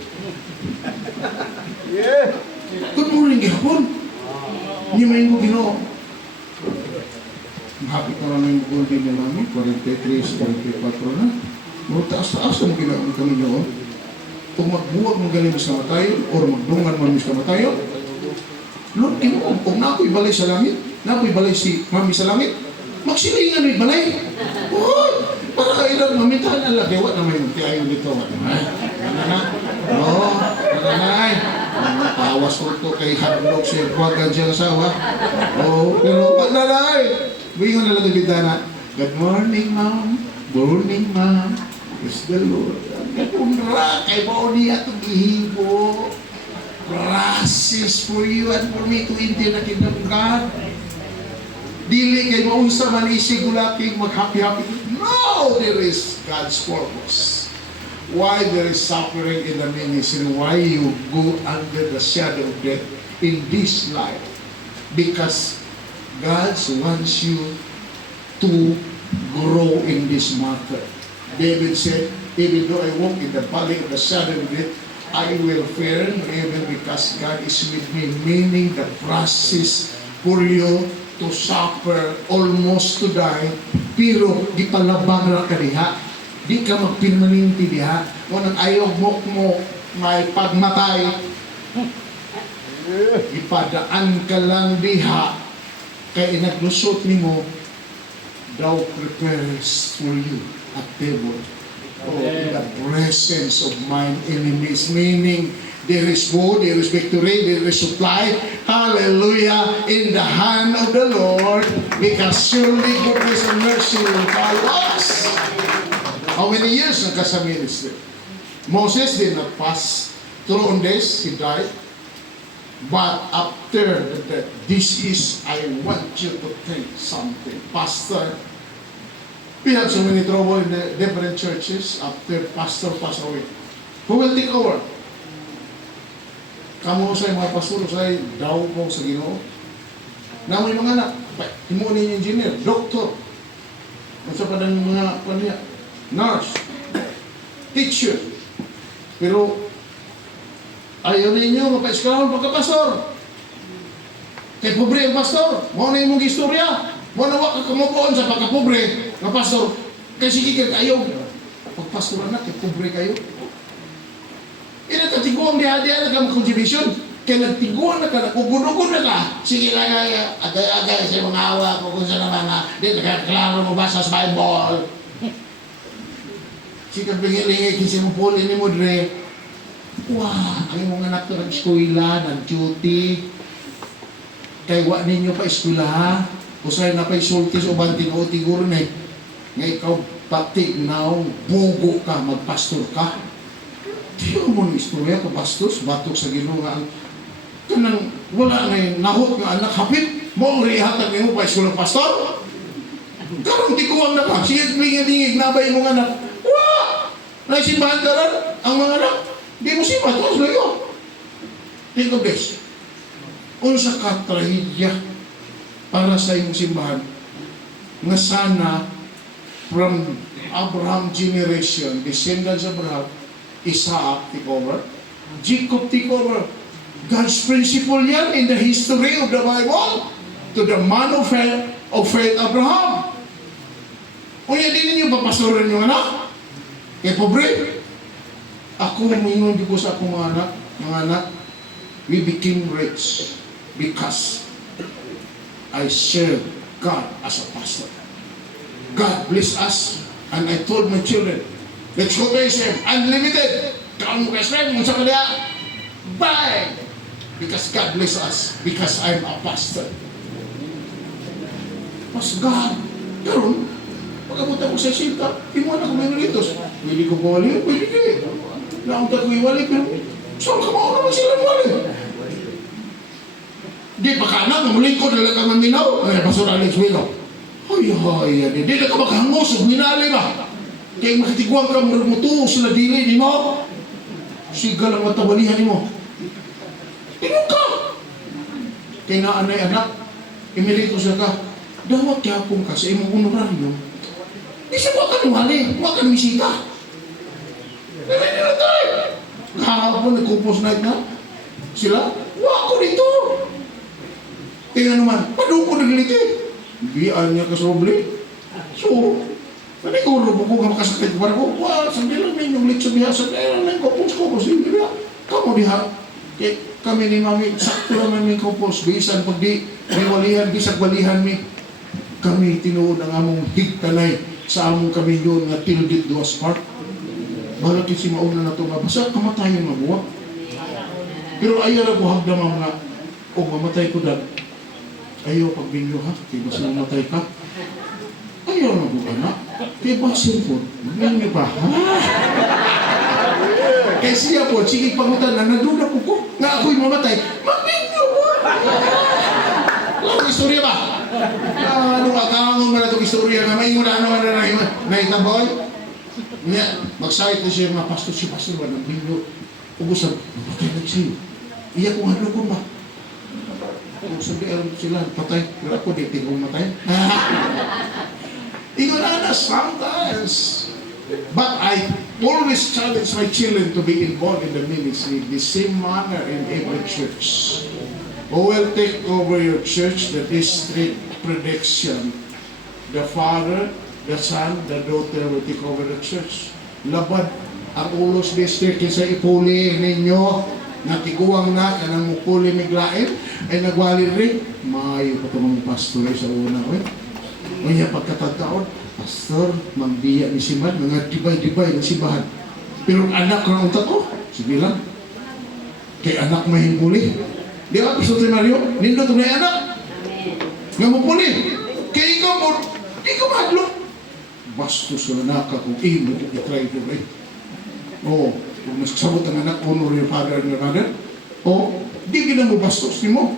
Good morning, gihapon. Hindi mo yung Ginoo. Mahapit na lang yung bukol din na namin, 43, 44 na. Mga taas-taas na ginagawa kami noon. Kung magbuwag mo galing sa matayon, o magdungan mo sa matayon, Lord, kung nako'y balay sa langit, nako'y balay si Mami sa langit, magsilingan rin balay. Para kailan mamintahan ang lagi, wala na may magtiayon dito. Nanay. Tawas ko ito kay Hadlok siya, huwagan siya asawa. Pero wag nanay. Buhingon na lang ang bintana. Good morning, Ma'am. Morning, Ma'am. Praise the Lord. Kapunra, kay Baoni at ihibo. Process for you and for me to enter the kingdom of God. Dili kay maunsa man isigulaking mag-happy-happy. No! There is God's purpose. Why there is suffering in the ministry? Why you go under the shadow of death in this life? Because God wants you to grow in this matter. David said, even though I walk in the valley of the shadow of death, I will fear no evil because God is with me. Meaning the process for you to suffer, almost to die, pero di palabang ra ka diha. Di ka magpirmaninti diha. Kung ayaw mo may pagmatay, ipadaan ka lang diha. Kaya inaglusot ni mo, thou prepares for you a table in the presence of mine enemies. Meaning, there is food, there is victory, there is supply. Hallelujah! In the hand of the Lord, because surely goodness and mercy will follow us. How many years nagka sa ministry? Moses did not pass through on this, he died. But after that, this is, I want you to think something. Pastor, we have so many trouble in the different churches after pastor passed away. Who will take over? Kamu sa mga pastor, sa daw po sa Ginoo. Na may mga anak, himunin yung engineer, doctor, at sa padang mga kanya, nurse, teacher. Pero ayaw ninyo mapa-eskwelahan pagka-pastor. Kay pobre ang pastor, mo na imong istorya. Mo na wak ka kumukuon sa pagka-pobre ng pastor. Kay sige kayo, pag-pastor na, kay pobre kayo. Inatatigoan diha-diha na ka mag-contribution. Kaya nagtiguan na ka, nakugunugon na ka. Sige lang, agay-agay sa mga awa ko kung saan naman na, di nakaklaro mo basa sa Bible. Sige pingin-ingin kasi mo puli ni mo, Dre. Wow, ang mga anak na nag-eskwela, nag-duty. Kaya wa ninyo pa eskwela, ha? Usay na pa isultis o bantin o tigur na eh. Nga ikaw pati now, bugo ka, magpastor ka. Tiyo mo ng istorya ka, bastos, batok sa Ginoo nga ang kanang wala na yung nahot nga anak hapit. Mo rihatag mo pa eskwela pastor? Karong tikuwang na ka, sige lingig-lingig nabay mo nga anak. Wow! Naisimbahan ka rin ang mga anak. Di mo simba, ito layo. Think of this. Unsa ka trahedya para sa iyong simbahan nga sana from Abraham generation, descendants of Abraham, Isaac take over, Jacob take over. God's principle yan in the history of the Bible to the man of faith Abraham. Unya din ninyo papastoran yung anak. Kaya pobre. Ako mingon di ko sa akong mga anak, we became rich because I serve God as a pastor. God bless us, and I told my children, let's go to SM, unlimited. Kaon mo ka-spend, mo sa kanya, bye! Because God bless us, because I'm a pastor. Mas God, karon, pag-abot ako sa sinta, imo na ko may nalitos. Pwede ko mawali, pwede di. Naunta ko iwali, pero saan ka mao naman sila mawali? Di pa ka na, mamulingkod na lang ka maminaw. Ay, Pastor Alex Wino. Ay, di na ka maghangos, minali ba? Kaya makitigwang ka, mutuos na dili, di mo? Siga lang matawalihan ni mo. Tingnan ka! Kaya na anay anak, imilito siya ka, dawat yapong ka sa imong honoraryo. Di siya waka nuhali, waka numisita. Dili nila tayo. Kahapon, nagkupos night na. Sila, wako dito. Kaya naman, padung ko nagliti. Biyaan niya kasobli. So, paniguro po kung makasakit ko. Parang, wah, sandi lang ninyong lit sa bihasa. Kaya lang kupos ko. Kasi hindi na. Kamu diha. Kami ni Mami, sakto lang namin kupos. Bisan pag di walihan, bisag walihan mi. Kami tinuod ang among higtanay sa among kami yun nga tildit duwas part. Balaki si mauna na ito nga, basta kamatayan mabuwa. Pero ayaw na buhag na mga, kung mamatay ko dad, ayaw pagbinyo ha, kaya basta mamatay ka. Ayaw na buka na, kaya basin po, magbinyo pa, ha? Kaya siya po, sige pangutan na, naduda po ko, nga ako'y mamatay, magbinyo po! Ang istorya ba? Ano ka, kaangon mo na itong istorya nga, may muna ano na naitaboy? Nga, magsayit na siya mga pastor, si pastor ba, nagbinyo, ubusap, mamatay na siya. Iya kung ano ko ba? Kung sabihan sila, patay. Pero ako di tingong matay. Ikaw na sometimes. But I always challenge my children to be involved in the ministry the same manner in every church. Who will take over your church, the district prediction. The father, the son, the daughter will take over the church. Labad ang ulos district kaysa ipuli ninyo. Natiguang na kanang mupuli miglain ay nagwali rin maayo pa ito mga pastor sa una ko o niya pagkatagkaon pastor, magbiya ni Siman mga dibay-dibay ng simbahan pero anak ko ng tato sige lang kay anak mahimpuli di ba Pastor Mario nindo ito na anak nga mupuli kay ikaw mo di ka mahadlo bastos ka na naka kung imo i-try ko rin oo kung nasabot ang anak, honor your father and your mother, o di ka na mo bastos ni mo.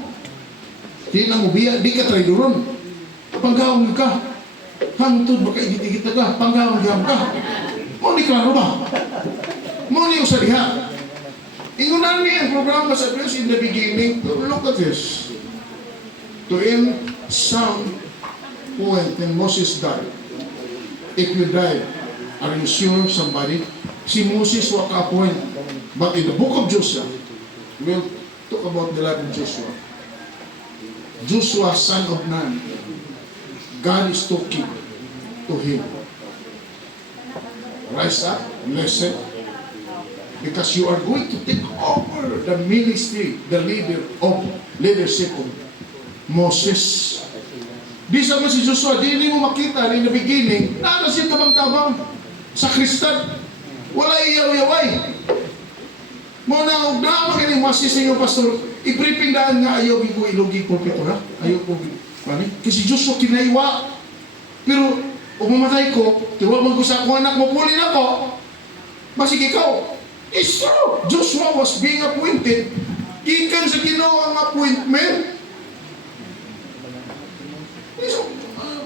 Di na mo biya, di ka traidoron. Panggawang ka. Hantod baka igit-igit ka. Panggawang ka. Mo ni klaro ba? Mo ni usaliha. Ingunan niya ang programa sa Diyos in the beginning. Look at this. To end some point when Moses died. If you died, are you sure somebody? Si Moses was appointed. But in the book of Joshua, we'll talk about the life of Joshua. Joshua, son of Nun, God is talking to him. Rise up, listen, because you are going to take over the ministry, the leadership of Moses. Di sa man si Joshua, di mo makita in the beginning, nada siya tabang-tabang sa Kristan. Wala iyaw-yaway. Muna, huwag na magaling masis sa inyo, pastor. I-briefing daan nga ayaw ko ilugi pulpito ha. Ayaw ko. Kasi Diyos ko kinaiwa. Pero, umamatay ko, tiwa mag-usa ko anak mo, pulin ako. Basig ikaw. It's true. Joshua was being appointed. Ikan sa ginawang appointment.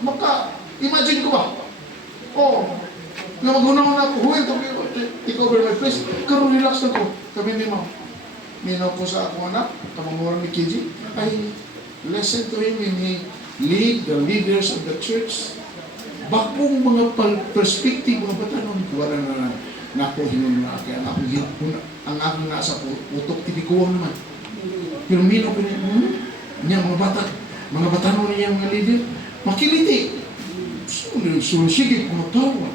Baka, imagine ko ba? Oh, na magunaw na ako, huwag take over my place. Karoon relax na ko. Kami ni Ma'am. Minaw ko sa akong anak, kamamura ni KG. I listen to him when he lead the leaders of the church. Bakong mga perspective, mga batanon, wala na nako hinon na kaya ang akong nasa utok, tinikuwang naman. Pero minaw ko niya, niya mga batanon niya mga leader, makiliti. Sige, mga tawa.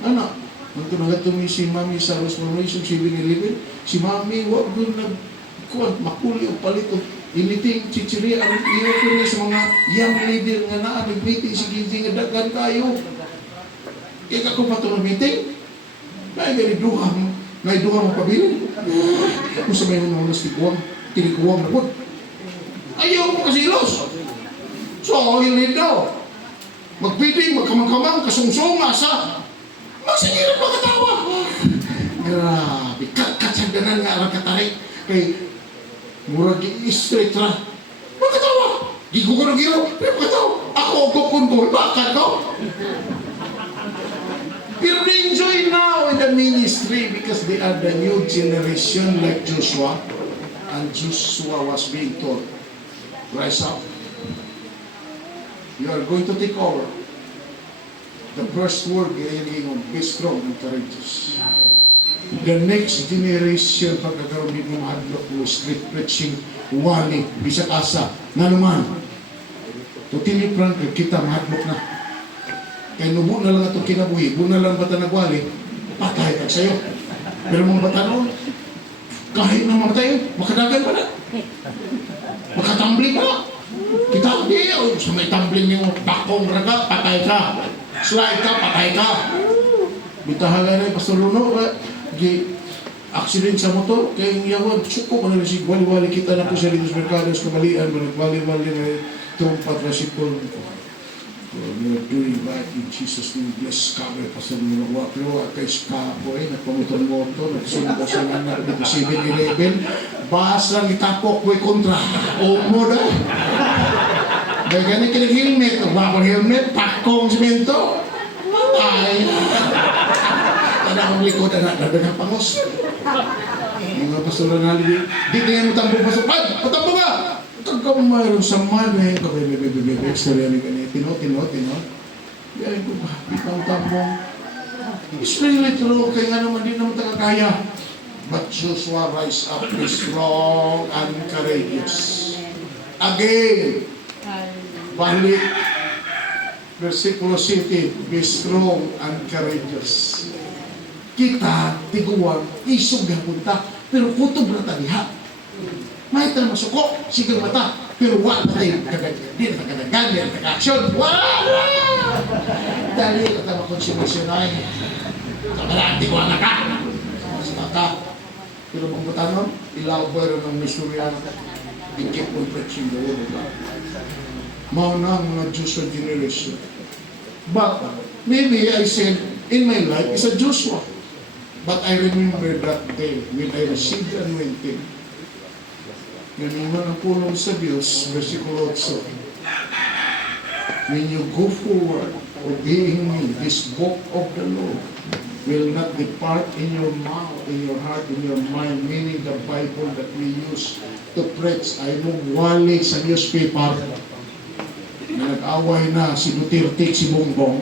Anak, ang tunagatumi si Mami sa Restoration 7-11, si Mami, wag doon nagkuhan, makuli o palito, initing, chichiri, ang iyo ko niya sa mga young leader nga na, nag-meeting, sige, nga dagan tayo. Ika ko pa ito na meeting, na duha mo pabilin. Kung sa may mga tinikuwang na po. Ayaw mo kasilos. So, hindi daw. Magpiting, magkamang-kamang, kasungsunga sa magsigilan mga tawa. Grabe, katsaganan nga lang katari. Kay, murag i-straight ra. Makatawa! Gigugurog-giro, pero makatawa. Ako, kukun-kun, bakit ko? Pero they enjoy now in the ministry because they are the new generation like Joshua. And Joshua was being told, rise up. You are going to take over. The first word, be strong and courageous. The next generation, pagkakaroon din ng hadlok mo, street preaching, wali, bisag asa, na naman. Tutili Frank, kita mahadlok na. Kaya nubo na lang itong kinabuhi, buo na lang bata nagwali, patay ka sa'yo. Pero mga bata noon, kahit na mamatay, makadagan pa na. Makatambling pa na. Kita, di, sa may tumbling niyo, bakong raga, patay ka. Slide ka, patay ka. Bitahaga na yung Pastor Luno, accident sa motor, kaya yung yawan, suko ka na si wali-wali kita na po sa Litos Mercados, kamalian, wali-wali na itong patrasikol. We are doing that in Jesus' name. Bless ka, Pastor Luno. Pero kay Skapo, nagpamotor-motor, nagsunod ka sa anak dito 7-11, bahas lang itapok ko kontra. Omo na. Kaya ganit ka ng-helmet, bakong helmet, pakong simento. Matay. Tanda akong likod, anak, nadagang pangos. Mga pastoral na hali, di tingnan mo tambo pasok. Ay, patambo ka! Ito mayroon sa man, eh. Extra yan, tino. Yan ko ba, itang tambo. Explain true, kaya nga naman, di naman takakaya. But Joshua rise up, be strong and courageous. Again, balik, versikulo 7, be strong and courageous. Kita, tiguan, isog na punta, pero kutob na taliha. May tayo masuko, sige mata, pero wala na tayo kagagagan, di na kag-action. Wala! Dali na tayo makonsumasyon ay, sakalaan, tiguan na ka. Saka, pero kung butanon, ilaw ba rin ng misurian, they keep on preaching the word of God. Mauna ang mga Joshua generation. But, maybe I said, in my life, is a Joshua. But I remember that day when I received the anointing. Naniman ang pulong sa Diyos, versikulo 8. When you go forward, obeying me, this book of the Lord will not depart in your mouth, in your heart, in your mind, meaning the Bible that we use to preach. Ay mong wali sa newspaper na nag-away na si Duterte, si Bongbong.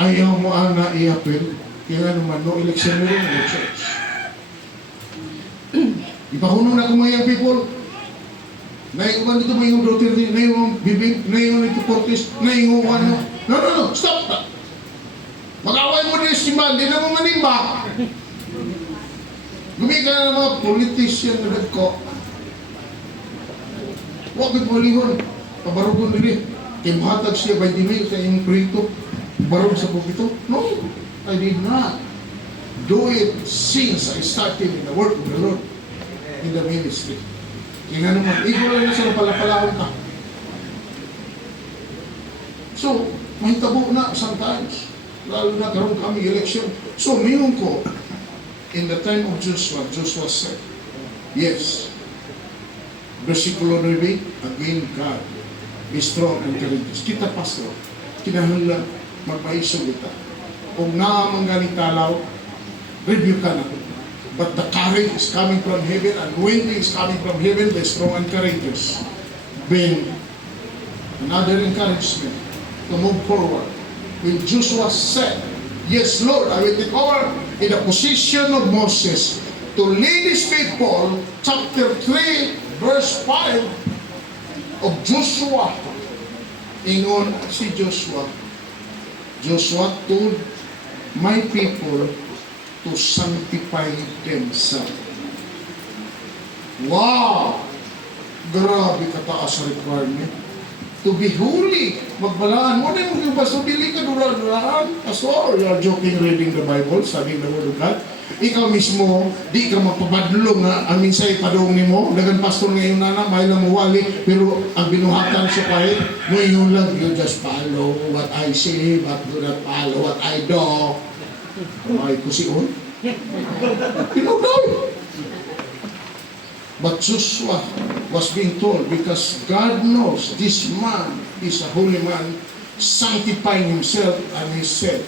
Ayaw mo ana i-apel, kaya naman no election mo rin no church. Ipahunong na kung mga people, naiuman dito mga yung Duterte, naiuman Bibig, naiuman ito Cortes, naiuman no. No, stop that. Mag-away mo din simbahan, di na mo manimba. Gumika na ng mga politician na nagko. Huwag mo lihon, pabarugon din kaya mahatag siya by the way sa iyong prito. Barong sa pupito? No, I did not do it since I started in the work of the Lord in the ministry. Kaya nga naman, ikaw lang na siya palapalaon ka. So, mahitabo na sometimes. Lalo na karoon kami election. So, mayroon ko, in the time of Joshua said, yes, versikulo 9, again God, be strong and courageous. Kita pastor, kinahanglan magpaisog kita. Kung naamang galing talaw, review ka na. But the courage is coming from heaven, and when it is coming from heaven, the strong and courageous. Then, another encouragement to move forward. When Joshua said, yes, Lord, I will take over in the position of Moses to lead his people, chapter 3, verse 5 of Joshua. Ingon si Joshua told my people to sanctify themselves. Wow! Grabe kataas sa requirement. To be holy. Magbalaan mo na yung baso, dili ka dura-duraan. Pastor, you are joking reading the Bible, studying the Word of God. Ikaw mismo, di ka magpabadlong na ang minsay padong ni mo. Dagan pastor ngayon na may lang mawali. Pero ang binuhatan siya kahit, ngayon lang, you just follow what I say, but do not follow what I do. May kusion. Pinugdaw. But Joshua was being told, because God knows this man is a holy man, sanctifying himself, and he said,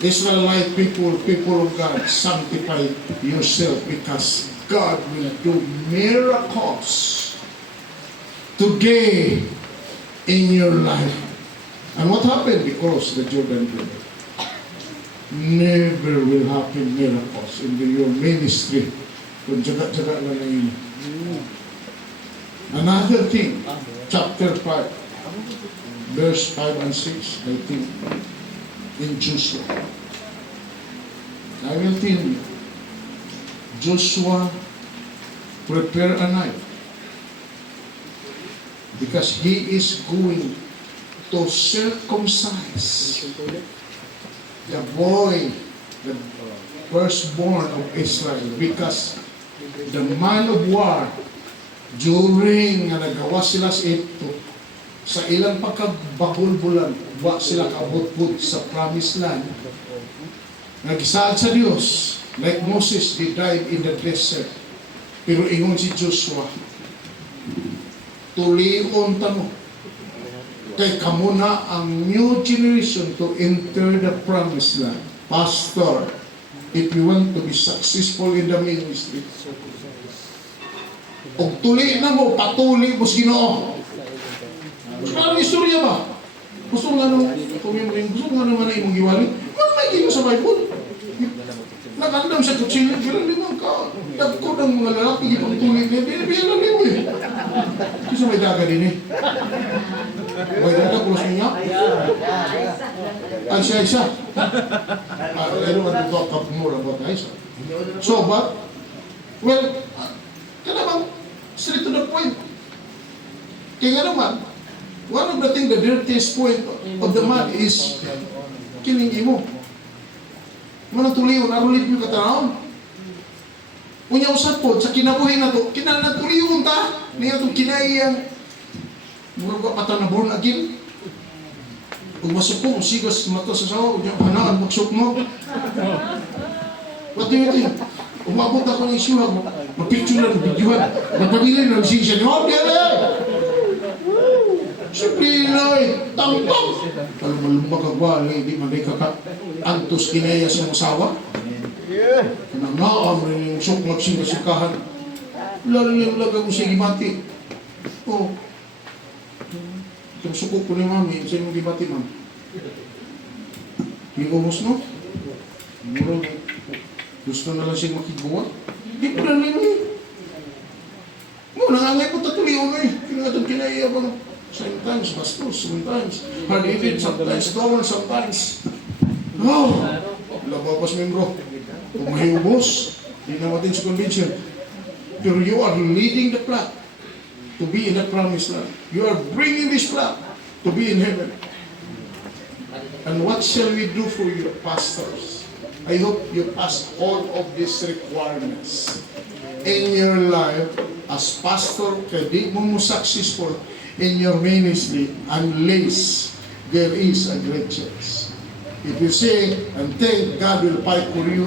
Israelite people, people of God, sanctify yourself, because God will do miracles today in your life. And what happened? Because the Jordan River. Never will happen miracles in your ministry kung jaga-jaga lang na yun. Another thing, chapter 5, verse 5 and 6, I think, in Joshua. I will tell you, Joshua prepared a knife because he is going to circumcise the boy, the firstborn of Israel, because the man of war, during nga nagawa sila sa ito, sa ilang pagkabagulbulan, wa sila kabutbut sa promised land, nagisaad sa Diyos, like Moses, they died in the desert. Pero ingon si Joshua, tulion tamo, kay kamo na ang new generation to enter the promised land. Pastor, if you want to be successful in the ministry, og tuli na mo, patuli mo sa Ginoo. Parang istorya ba? Gusto nga nung gusto nga naman na imong giwali. Ano may ginoo sa Bible? Nagandam sa kutsilyo, bilang limang ka. Tagko ng mga lalaki, ipang tuli niya, bilang limo eh. Kasi may daga din eh. May daga, kulas niya. Ay siya. I don't want to talk more about Isa. So, but, well, kanamang, straight to the point. Kaya nga naman, one of the things, the dirtiest point of the man is kining imo. Manang tuliw, narulip yung katanahon. Unya usap po, sa kinabuhi na to, kinanatuliw ta, niya itong kinaiyang, mura ko patang na born again. Kung masukong, sigos mato sa sawa, unya panaan, magsuk mo. What do you think? Umabot ako ng isuha, mapicture lang, videohan, magpabilin ng sinsya niyo, Siyempre na tangtang. Kalau malumbag ang wala, hindi man may antos kinaya sa masawa. Kanang naam rin yung sukmak sinasikahan. Lalo yung lagang siya gimati. Oh. Itong sukok ko ni mami, sa yung gimati, ma'am. Hingumos no? Muro, gusto na lang siya makiguwa. Hindi ko lang nino eh. Nangangay ko tatuliw na eh. Kinangatang kinaya ba no? Sometimes bastos, sometimes hard-headed, sometimes stubborn, sometimes labapas membro, kung mahihubos, hindi na natin sa convention. Pero you are leading the flock to be in the promised land. You are bringing this flock to be in heaven. And what shall we do for you, pastors? I hope you pass all of these requirements in your life as pastor, kaya di mo successful in your ministry unless there is a great church. If you say and think God will fight for you,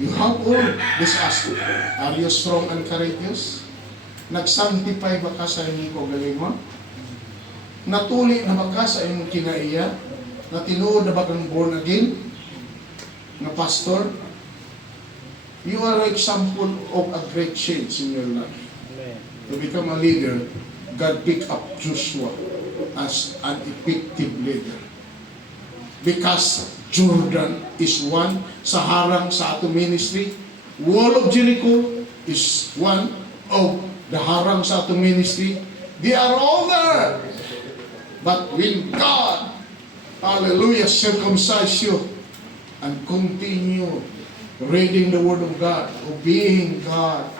you have all this aspect. Are you strong and courageous? Nag-sanctify ba ka sa inyong kaugalingon? Natuli na ba ka sa inyong kinaiya? Na tinuod na ba kang born again? Na pastor? You are an example of a great change in your life. To become a leader, God picked up Joshua as an effective leader. Because Jordan is one sa harang sa ato ministry. Wall of Jericho is one of the harang sa ato ministry. They are all there. But when God, hallelujah, circumcise you and continue reading the Word of God, obeying God,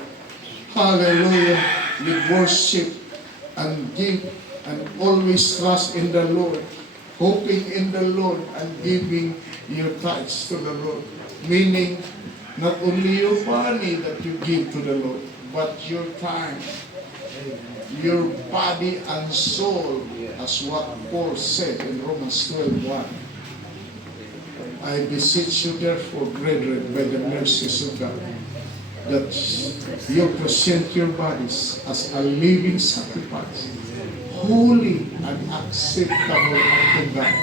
hallelujah, with worship and give and always trust in the Lord, hoping in the Lord and giving your tithes to the Lord. Meaning, not only your money that you give to the Lord, but your time, your body and soul, as what Paul said in Romans 12:1. I beseech you therefore, brethren, by the mercies of God, that you present your bodies as a living sacrifice, holy and acceptable unto God,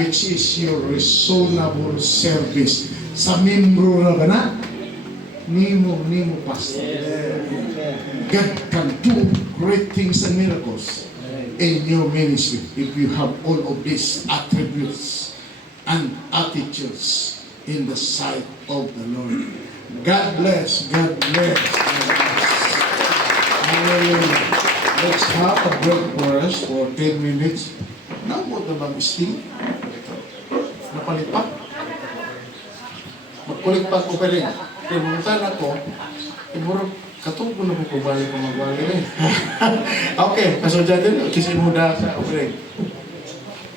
which is your reasonable service. Sa membro na ba na? Nimo pastor. God can do great things and miracles in your ministry if you have all of these attributes and attitudes in the sight of the Lord. God bless. God bless. Hallelujah. Let's have a break for us for 10 minutes. Nabot na bang sting? Napalit pa? Magkulit pa ko pa rin. Kaya mamuntan ako, siguro katubo na ko balik ko magbalik eh. Okay, kasudya din, kasi muda sa break.